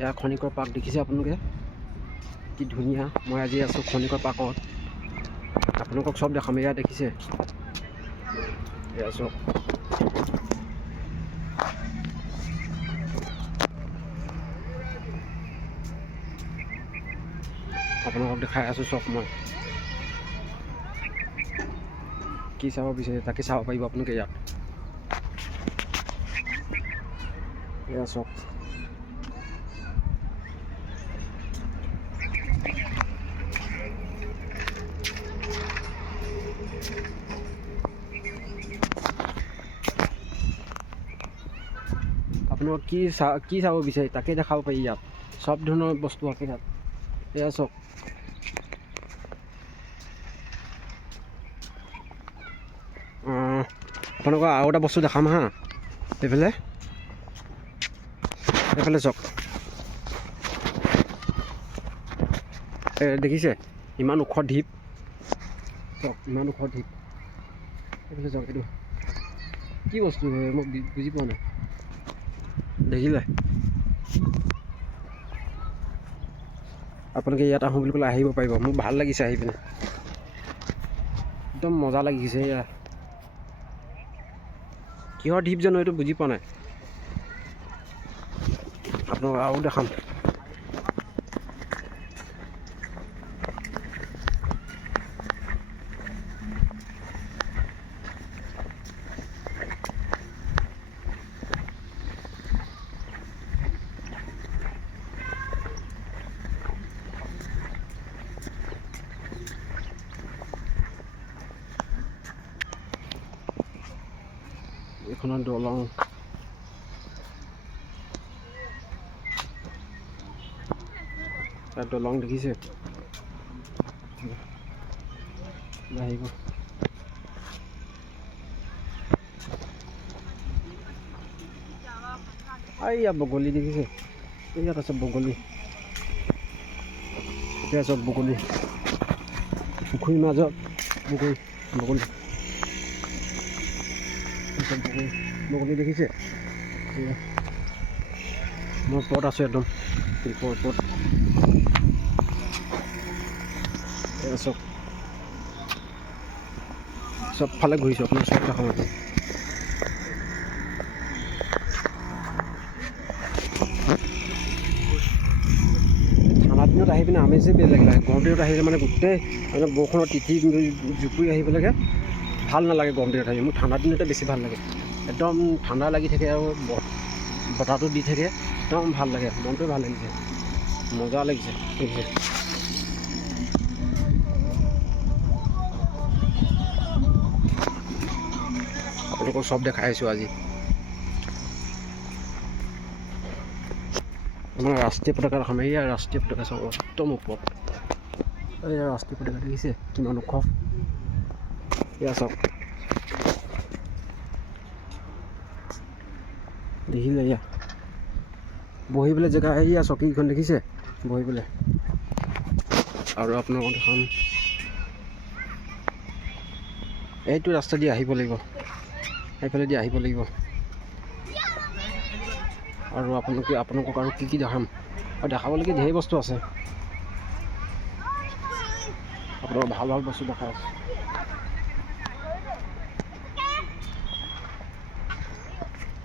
এয়া খনিকৰ পাৰ্ক দেখিছে আপোনালোকে কি ধুনীয়া। মই আজি আছোঁ খনিকৰ পাৰ্কত, আপোনালোকক চব দেখাম। এয়া দেখিছে, এয়া চব আপোনালোকক দেখাই আছোঁ চব। মই কি চাব বিচাৰে তাকে চাব পাৰিব আপোনালোকে ইয়াত। এয়া চব আপোনালোক কি চাব বিচাৰে তাকে দেখাব পাৰি ইয়াত। চব ধৰণৰ বস্তু আছে ইয়াত। এয়া চব আপোনালোকক আৰু এটা বস্তু দেখাম হা। এইফালে চাওক, দেখিছে ইমান ওখ ঢিপ, চাওক ইমান ওখ ঢিপ। এইফালে চাওক, এইটো কি বস্তু মই বুজি পোৱা নাই। দেখিলে আপোনালোকে ইয়াত আহোঁ বুলি ক'লে আহিব পাৰিব। মোক ভাল লাগিছে আহি পিনে, একদম মজা লাগিছে। এয়া কিহৰ ঢিপ জানো এইটো বুজি পোৱা নাই। আপোনালোকক আৰু দেখাম। এইখনৰ দলং, তাত দলং দেখিছে। আহিব এইয়া বগলী দেখিছে, ইয়াত আছে বগলী। এতিয়া চব বগলী, পুখুৰীৰ মাজত বগলী দেখিছে। মই ওপৰত আছোঁ, একদম শিল্পৰ ওপৰত। চবফালে ঘূৰিছোঁ, আপোনাৰ চব দেখাম। ঠাণ্ডা দিনত আহি পিনে আমেজেই বেলেগ লাগে। গৰম দিনত আহিলে মানে গোটেই মানে বৰষুণত তিতি জুপুৰি আহি পেলাইগে ভাল নালাগে। গৰম দিনত আহি মোৰ ঠাণ্ডা দিনতে বেছি ভাল লাগে। একদম ঠাণ্ডা লাগি থাকে আৰু বতাহটো দি থাকে, একদম ভাল লাগে। মনটোৱে ভাল লাগিছে, মজা লাগিছে। আপোনালোকক চব দেখাই আছোঁ আজি। আমাৰ ৰাষ্ট্ৰীয় পতাকা দেখাম। এইয়া ৰাষ্ট্ৰীয় পতাকা চাব, একদম ওপৰত। এইয়া ৰাষ্ট্ৰীয় পতাকা দেখিছে কিমান ওখ। এয়া চাওক, দেখিলে এয়া বহিবলৈ জেগা। এইয়া চকীকেইখন দেখিছে বহিবলৈ। আৰু আপোনালোকক দেখাম, এইটো ৰাস্তা দি আহিব লাগিব, সেইফালেদি আহিব লাগিব। আৰু আপোনালোকক আৰু কি দেখাম, আৰু দেখাবলগীয়া ধেৰ বস্তু আছে। আপোনালোকক ভাল ভাল বস্তু দেখাই আছোঁ।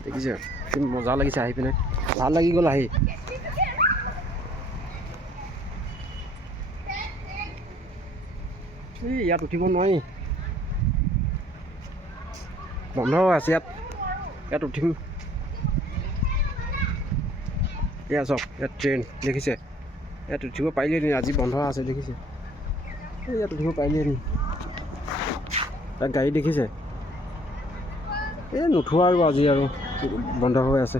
দেখিছে কি মজা লাগিছে আহি পিনে, ভাল লাগি গ'ল আহি। ইয়াত উঠিব নোৱাৰি, বন্ধ হৈ আছে। ইয়াত উঠিম। এয়া চাওক, ইয়াত ট্ৰেইন দেখিছে। ইয়াত উঠিব পাৰিলেহেঁতেন, আজি বন্ধ আছে দেখিছে। ইয়াত উঠিব পাৰিলেহেঁতেন। তাত গাড়ী দেখিছে। নুঠো আৰু আজি, আৰু বন্ধ হৈ আছে।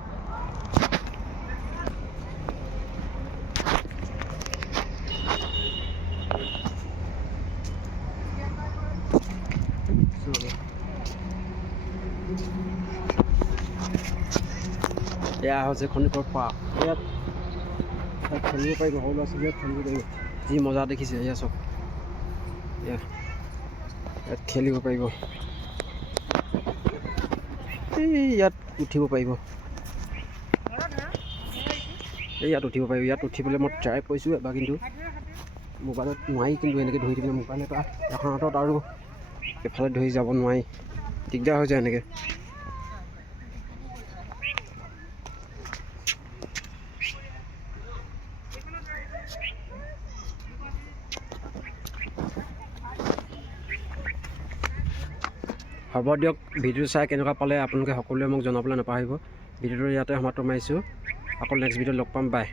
এয়া হৈছে খনিকৰ পাৰ্ক। ইয়াত খেলিব পাৰিব, সৰু ল'ৰা ছোৱালীয়ে খেলিব পাৰিব। যি মজা দেখিছে, এয়া চব ইয়াত খেলিব পাৰিব। ইয়াত উঠিব পাৰিব। এই ইয়াত উঠিব পাৰিব। ইয়াত উঠিবলৈ মই ট্ৰাই কৰিছোঁ এবাৰ, কিন্তু মোবাইলত নোৱাৰি, কিন্তু এনেকৈ ধৰি দিবলৈ মোবাইল এটা এখন হাতত আৰু এফালে ধৰি যাব নোৱাৰি, দিগদাৰ হৈ যায় এনেকৈ। হ'ব দিয়ক, ভিডিঅ'টো চাই কেনেকুৱা পালে আপোনালোকে সকলোৱে মোক জনাবলৈ নাপাহৰিব। ভিডিঅ'টো ইয়াতে সমাপ্ত মাৰিছোঁ। আকৌ নেক্সট ভিডিঅ'ত লগ পাম, বাই।